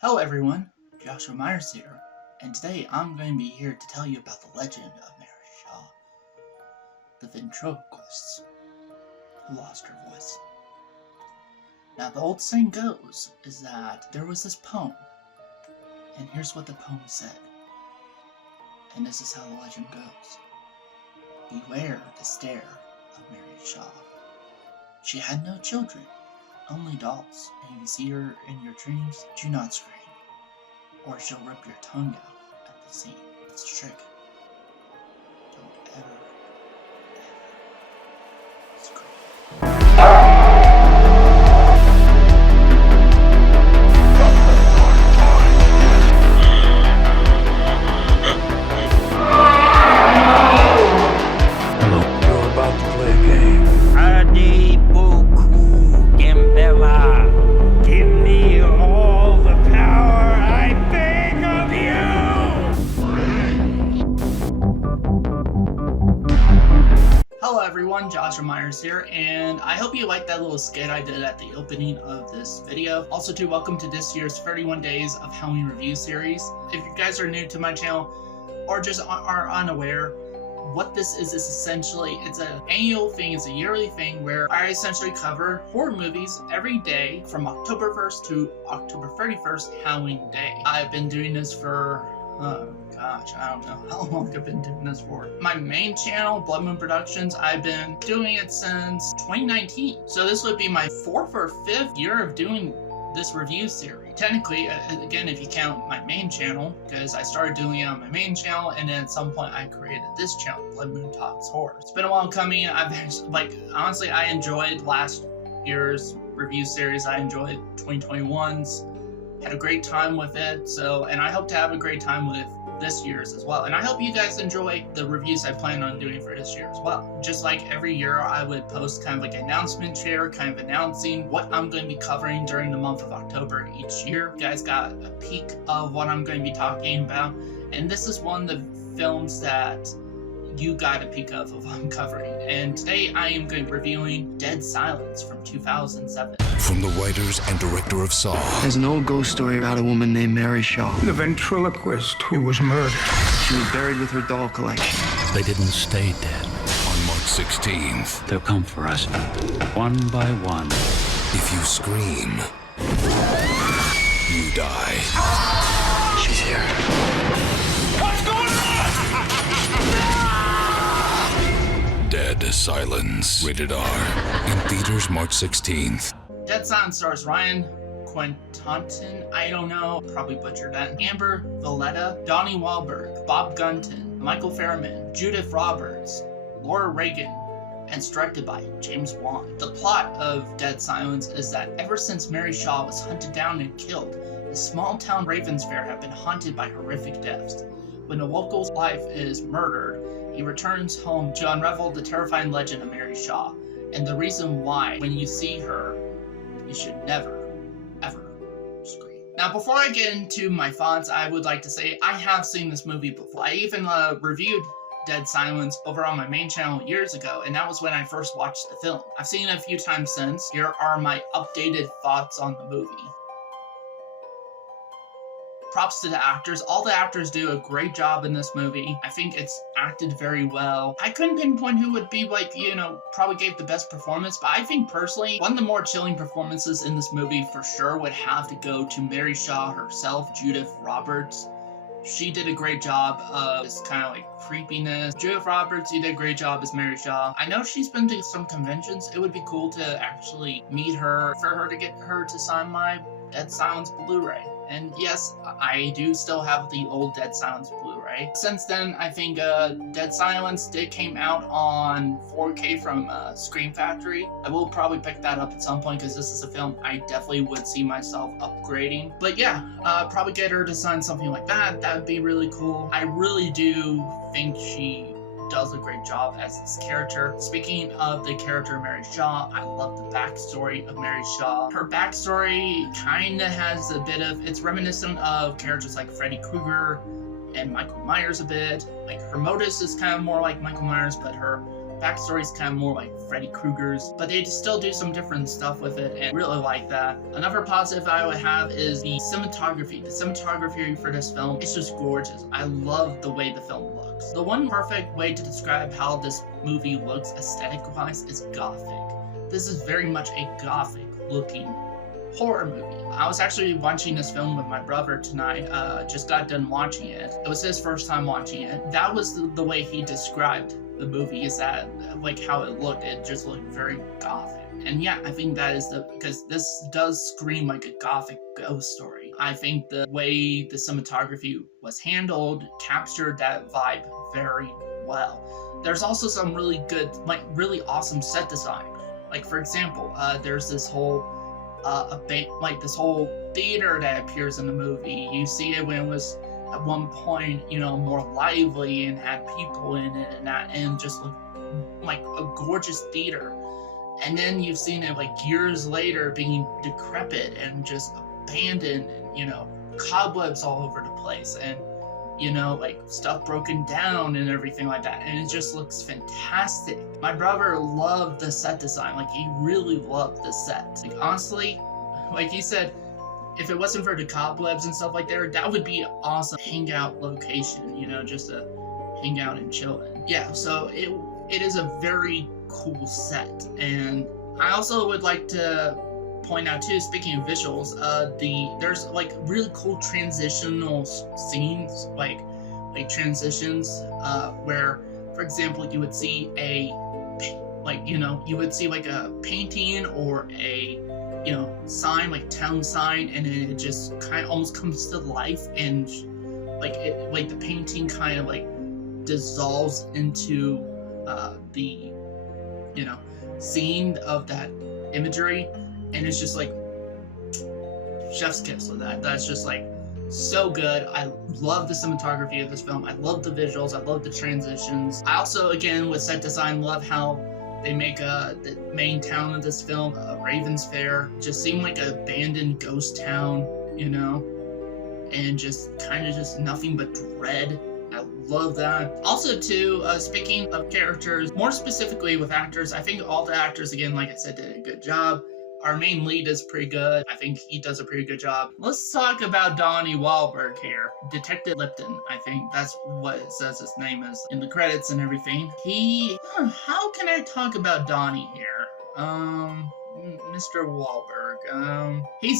Hello everyone, Joshua Myers here, and today I'm going to be here to tell you about the legend of Mary Shaw, the ventriloquist who lost her voice. Now the old saying goes is that there was this poem, and here's what the poem said, and this is how the legend goes. Beware the stare of Mary Shaw. She had no children, only dolls, and if you see her in your dreams, do not scream, or she'll rip your tongue out at the seam. It's a trick. Don't ever scream. Hello everyone, Joshua Myers here, and I hope you liked that little skit I did at the opening of this video. Also too, welcome to this year's 31 Days of Halloween Review series. If you guys are new to my channel, or just are unaware, what this is essentially, it's an annual thing, it's a yearly thing where I essentially cover horror movies every day from October 1st to October 31st, Halloween Day. I've been doing this for oh gosh, I don't know how long I've been doing this for. My main channel, Blood Moon Productions, I've been doing it since 2019. So this would be my 4th or 5th year of doing this review series. Technically, again, if you count my main channel, because I started doing it on my main channel, and then at some point I created this channel, Blood Moon Talks Horror. It's been a while coming. Honestly, I enjoyed last year's review series. I enjoyed 2021's. Had a great time with it, and I hope to have a great time with this year's as well. And I hope you guys enjoy the reviews I plan on doing for this year as well. Just like every year, I would post kind of like an announcement share, kind of announcing what I'm going to be covering during the month of October each year. You guys got a peek of what I'm going to be talking about, and this is one of the films that you got a peek of what I'm covering. And today I am going to be reviewing Dead Silence from 2007. From the writers and director of Saw. There's an old ghost story about a woman named Mary Shaw. The ventriloquist who was murdered. She was buried with her doll collection. They didn't stay dead. On March 16th. They'll come for us, one by one. If you scream, you die. She's here. What's going on? Dead Silence. Rated R. In theaters March 16th. Dead Silence stars Ryan Quintanton, I don't know, probably butchered that, Amber Valletta, Donnie Wahlberg, Bob Gunton, Michael Fairman, Judith Roberts, Laura Reagan, and directed by James Wan. The plot of Dead Silence is that ever since Mary Shaw was hunted down and killed, the small town Ravensfair have been haunted by horrific deaths. When a local's wife is murdered, he returns home to unravel the terrifying legend of Mary Shaw, and the reason why, when you see her, you should never, ever scream. Now, before I get into my thoughts, I would like to say I have seen this movie before. I even reviewed Dead Silence over on my main channel years ago, and that was when I first watched the film. I've seen it a few times since. Here are my updated thoughts on the movie. Props to the actors. All the actors do a great job in this movie. I think it's acted very well. I couldn't pinpoint who would be probably gave the best performance, but I think personally, one of the more chilling performances in this movie for sure would have to go to Mary Shaw herself, Judith Roberts. She did a great job of this kind of like creepiness. Judith Roberts, you did a great job as Mary Shaw. I know she's been to some conventions. It would be cool to actually meet her, for her to get her to sign my Dead Silence Blu-ray. And yes, I do still have the old Dead Silence Blu-ray. Since then, I think Dead Silence came out on 4K from Scream Factory. I will probably pick that up at some point because this is a film I definitely would see myself upgrading. But yeah, probably get her to sign something like that. That would be really cool. I really do think she does a great job as this character. Speaking of the character Mary Shaw, I love the backstory of Mary Shaw. Her backstory kind of has a bit of, it's reminiscent of characters like Freddy Krueger and Michael Myers a bit. Like her modus is kind of more like Michael Myers, but her backstory is kind of more like Freddy Krueger's, but they still do some different stuff with it, and really like that. Another positive I would have is the cinematography. The cinematography for this film is just gorgeous. I love the way the film looks. The one perfect way to describe how this movie looks aesthetic-wise is gothic. This is very much a gothic-looking horror movie. I was actually watching this film with my brother tonight, just got done watching it. It was his first time watching it. That was the way he described the movie, is that, like, how it looked. It just looked very gothic. And yeah, I think that is because this does scream like a gothic ghost story. I think the way the cinematography was handled captured that vibe very well. There's also some really good, like, really awesome set design. Like, for example, there's this whole this whole theater that appears in the movie. You see it when it was at one point, you know, more lively and had people in it and that, and just looked like a gorgeous theater. And then you've seen it like years later being decrepit and just abandoned, and, you know, cobwebs all over the place, and, you know, like stuff broken down and everything like that, and it just looks fantastic. My brother loved the set design. Like, he really loved the set. Like, honestly, like he said, if it wasn't for the cobwebs and stuff like that would be an awesome hangout location, you know, just to hang out and chill in. Yeah, so it is a very cool set. And I also would like to point out too, speaking of visuals, there's like really cool transitional scenes, like transitions, where, for example, you would see you would see like a painting or a, you know, sign, like town sign, and then it just kind of almost comes to life, and like the painting kind of like dissolves into the, you know, scene of that imagery, and it's just like chef's kiss with that. That's just like so good. I love the cinematography of this film. I love the visuals. I love the transitions. I also, again, with set design, love how they make the main town of this film, Ravens Fair, just seem like an abandoned ghost town, you know, and just kind of just nothing but dread. I love that. Also, too, speaking of characters, more specifically with actors, I think all the actors, again, like I said, did a good job. Our main lead is pretty good. I think he does a pretty good job. Let's talk about Donnie Wahlberg here. Detective Lipton, I think that's what it says his name is in the credits and everything. How can I talk about Donnie here? Mr. Wahlberg. He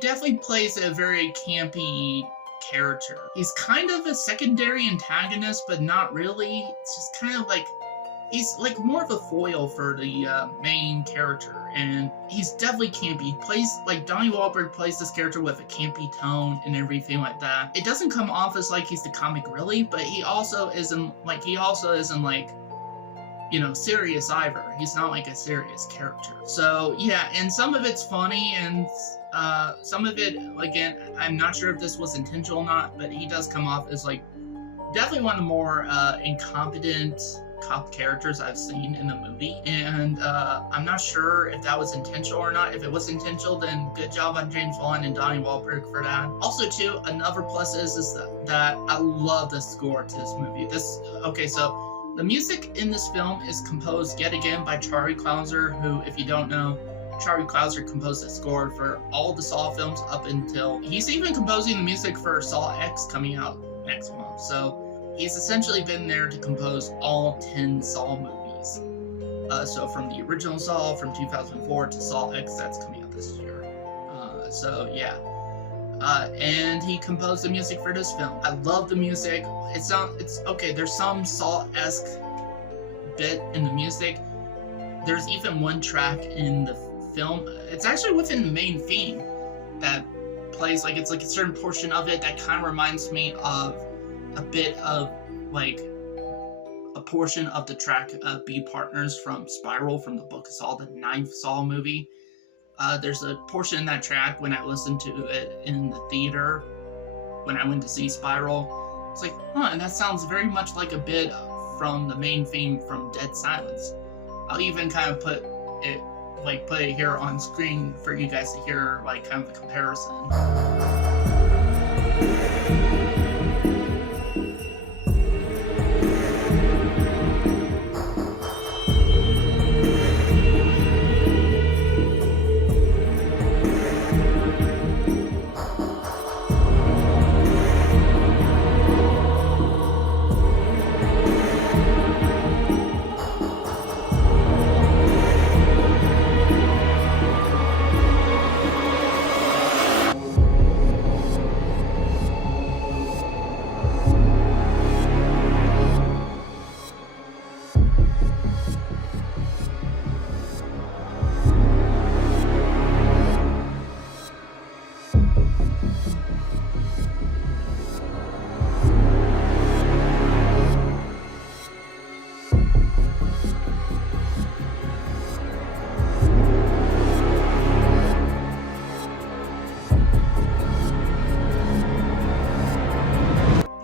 definitely plays a very campy character. He's kind of a secondary antagonist, but not really. It's just kind of like, he's like more of a foil for the main character, and he's definitely campy. He plays, like, Donnie Wahlberg plays this character with a campy tone and everything like that. It doesn't come off as like he's the comic relief, but he also isn't like, you know, serious either. He's not like a serious character. So yeah, and some of it's funny, and some of it, again, I'm not sure if this was intentional or not, but he does come off as like definitely one of the more incompetent cop characters I've seen in the movie, and I'm not sure if that was intentional or not. If it was intentional, then good job on James Wan and Donnie Wahlberg for that. Also, too, another plus is that I love the score to this movie. So the music in this film is composed yet again by Charlie Clouser, who, if you don't know, Charlie Clouser composed the score for all the Saw films up until, he's even composing the music for Saw X coming out next month. So he's essentially been there to compose all 10 Saw movies. So from the original Saw from 2004 to Saw X that's coming out this year. So yeah. And he composed the music for this film. I love the music. It's okay, there's some Saw-esque bit in the music. There's even one track in the film, it's actually within the main theme, that plays, like, it's like a certain portion of it that kind of reminds me of a bit of, like, a portion of the track Be Partners from Spiral, from the book of Saw, the 9th Saw movie. There's a portion in that track when I listened to it in the theater when I went to see Spiral. It's like, and that sounds very much like a bit from the main theme from Dead Silence. I'll even kind of put it here on screen for you guys to hear, like, kind of the comparison.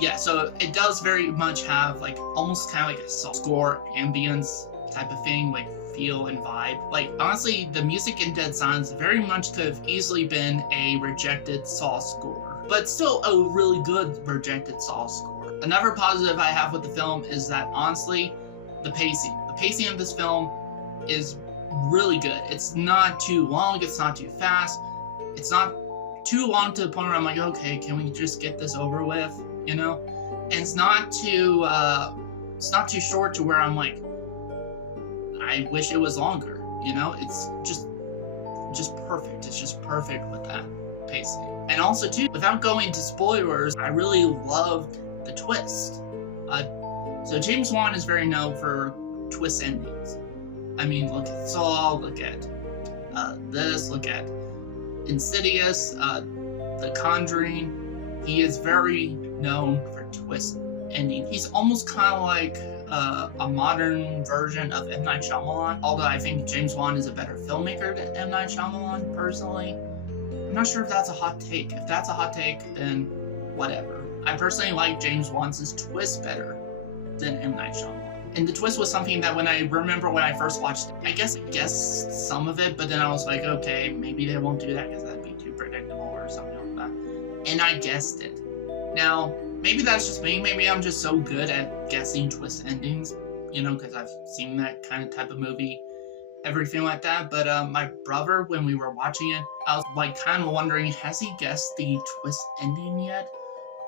Yeah, so it does very much have like almost kind of like a score ambience type of thing, like feel and vibe. Like honestly, the music in Dead Silence very much could have easily been a rejected Saw score, but still a really good rejected Saw score. Another positive I have with the film is that honestly, the pacing. The pacing of this film is really good. It's not too long, it's not too fast, it's not too long to the point where I'm like, okay, can we just get this over with, you know? And it's not too short to where I'm like, I wish it was longer, you know? It's just perfect. It's just perfect with that pacing. And also too, without going into spoilers, I really loved the twist. So James Wan is very known for twist endings. I mean, look at Saw, look at this, look at Insidious, The Conjuring. He is very known for twist ending. He's almost kind of like a modern version of M. Night Shyamalan, although I think James Wan is a better filmmaker than M. Night Shyamalan, personally. I'm not sure if that's a hot take. If that's a hot take, then whatever. I personally like James Wan's twist better than M. Night Shyamalan. And the twist was something that when I first watched it, I guessed some of it, but then I was like, okay, maybe they won't do that because that'd be too predictable or something like that. And I guessed it. Now, maybe that's just me. Maybe I'm just so good at guessing twist endings, you know, because I've seen that kind of type of movie, everything like that. But my brother, when we were watching it, I was like kind of wondering, has he guessed the twist ending yet?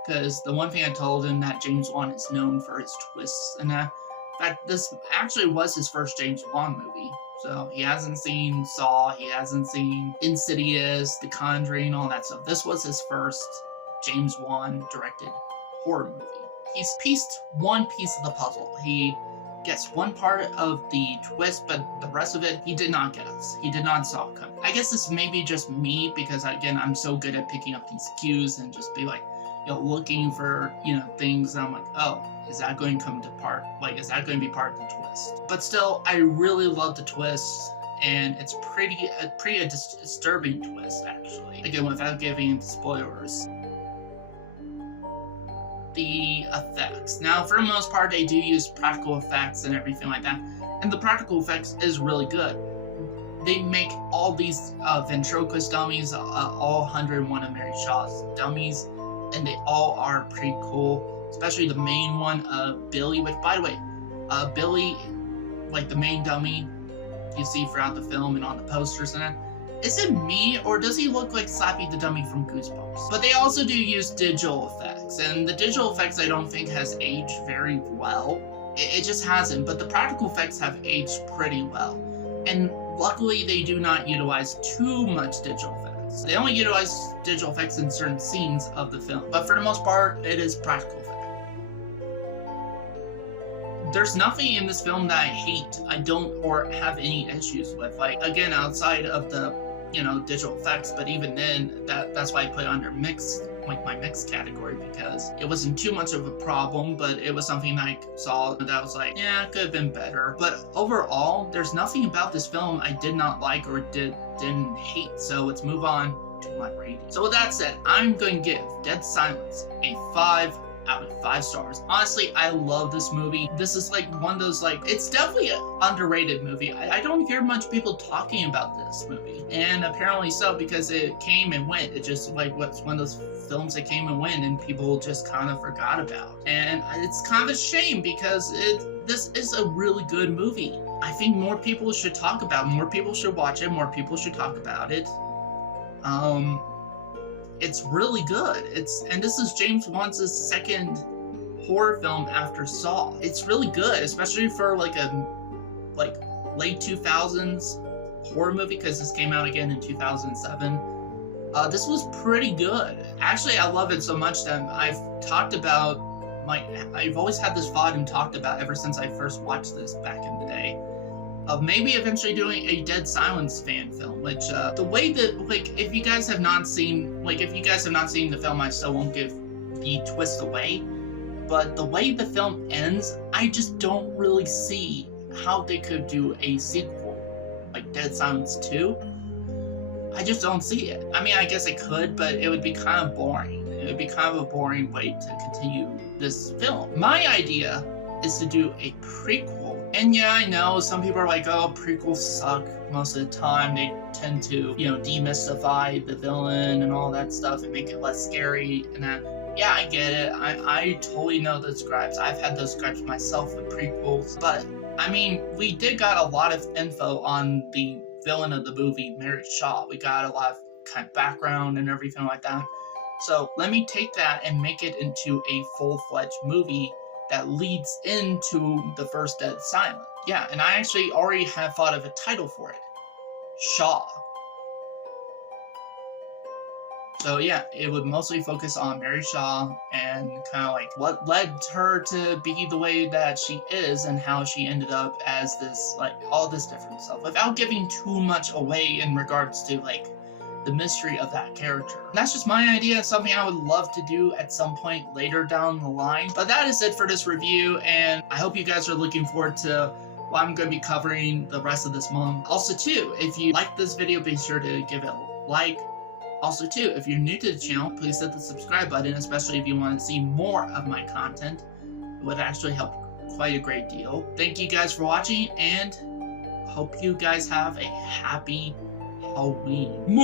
Because the one thing I told him that James Wan is known for his twists and that. In fact, this actually was his first James Wan movie. So he hasn't seen Saw, he hasn't seen Insidious, The Conjuring, all that stuff. This was his first James Wan directed horror movie. He's pieced one piece of the puzzle. He gets one part of the twist, but the rest of it, he did not guess. He did not saw it coming. I guess this may be just me because, again, I'm so good at picking up these cues and just be like, you know, looking for, you know, things that I'm like, oh, is that going to come to part? Like, is that going to be part of the twist? But still, I really love the twist, and it's a disturbing twist, actually. Again, without giving into spoilers. The effects. Now, for the most part, they do use practical effects and everything like that, and the practical effects is really good. They make all these ventriloquist dummies, all 101 of Mary Shaw's dummies, and they all are pretty cool. Especially the main one, Billy, which, by the way, Billy, like the main dummy you see throughout the film and on the posters and that, is it me, or does he look like Slappy the Dummy from Goosebumps? But they also do use digital effects, and the digital effects I don't think has aged very well. It just hasn't, but the practical effects have aged pretty well. And luckily, they do not utilize too much digital effects. They only utilize digital effects in certain scenes of the film, but for the most part, it is practical effects. There's nothing in this film that I hate, I don't, or have any issues with. Like, again, outside of the, you know, digital effects, but even then, that's why I put it under mixed, like my mixed category, because it wasn't too much of a problem, but it was something I saw that was like, yeah, it could have been better. But overall, there's nothing about this film I did not like or didn't hate. So let's move on to my rating. So with that said, I'm going to give Dead Silence a 5 out of 5 stars. Honestly, I love this movie. This is like one of those, like, it's definitely an underrated movie. I don't hear much people talking about this movie, and apparently so, because it came and went. It just like what's one of those films that came and went and people just kind of forgot about. And it's kind of a shame because this is a really good movie. I think more people should talk about it. More people should watch it. More people should talk about it. It's really good. And this is James Wan's second horror film after Saw. It's really good, especially for like a late 2000s horror movie, because this came out again in 2007. This was pretty good. Actually, I love it so much that I've always had this thought and talked about ever since I first watched this back in the day, of maybe eventually doing a Dead Silence fan film, which the way that, like, if you guys have not seen the film, I still won't give the twist away, but the way the film ends, I just don't really see how they could do a sequel like Dead Silence 2. I just don't see it. I mean, I guess it could, but it would be kind of boring. It would be kind of a boring way to continue this film. My idea is to do a prequel. And yeah, I know some people are like, oh, prequels suck most of the time. They tend to, demystify the villain and all that stuff and make it less scary and that. Yeah, I get it. I totally know those gripes. I've had those gripes myself with prequels. But, I mean, we did got a lot of info on the villain of the movie, Mary Shaw. We got a lot of kind of background and everything like that. So let me take that and make it into a full-fledged movie that leads into the first Dead Silent. Yeah, and I actually already have thought of a title for it. Shaw. So yeah, it would mostly focus on Mary Shaw and kind of like what led her to be the way that she is and how she ended up as this, like, all this different stuff, without giving too much away in regards to, like, the mystery of that character. And that's just my idea. It's something I would love to do at some point later down the line. But that is it for this review, and I hope you guys are looking forward to what I'm going to be covering the rest of this month. Also too, if you like this video, be sure to give it a like. Also too, if you're new to the channel, please hit the subscribe button, especially if you want to see more of my content. It would actually help quite a great deal. Thank you guys for watching, and hope you guys have a happy Halloween.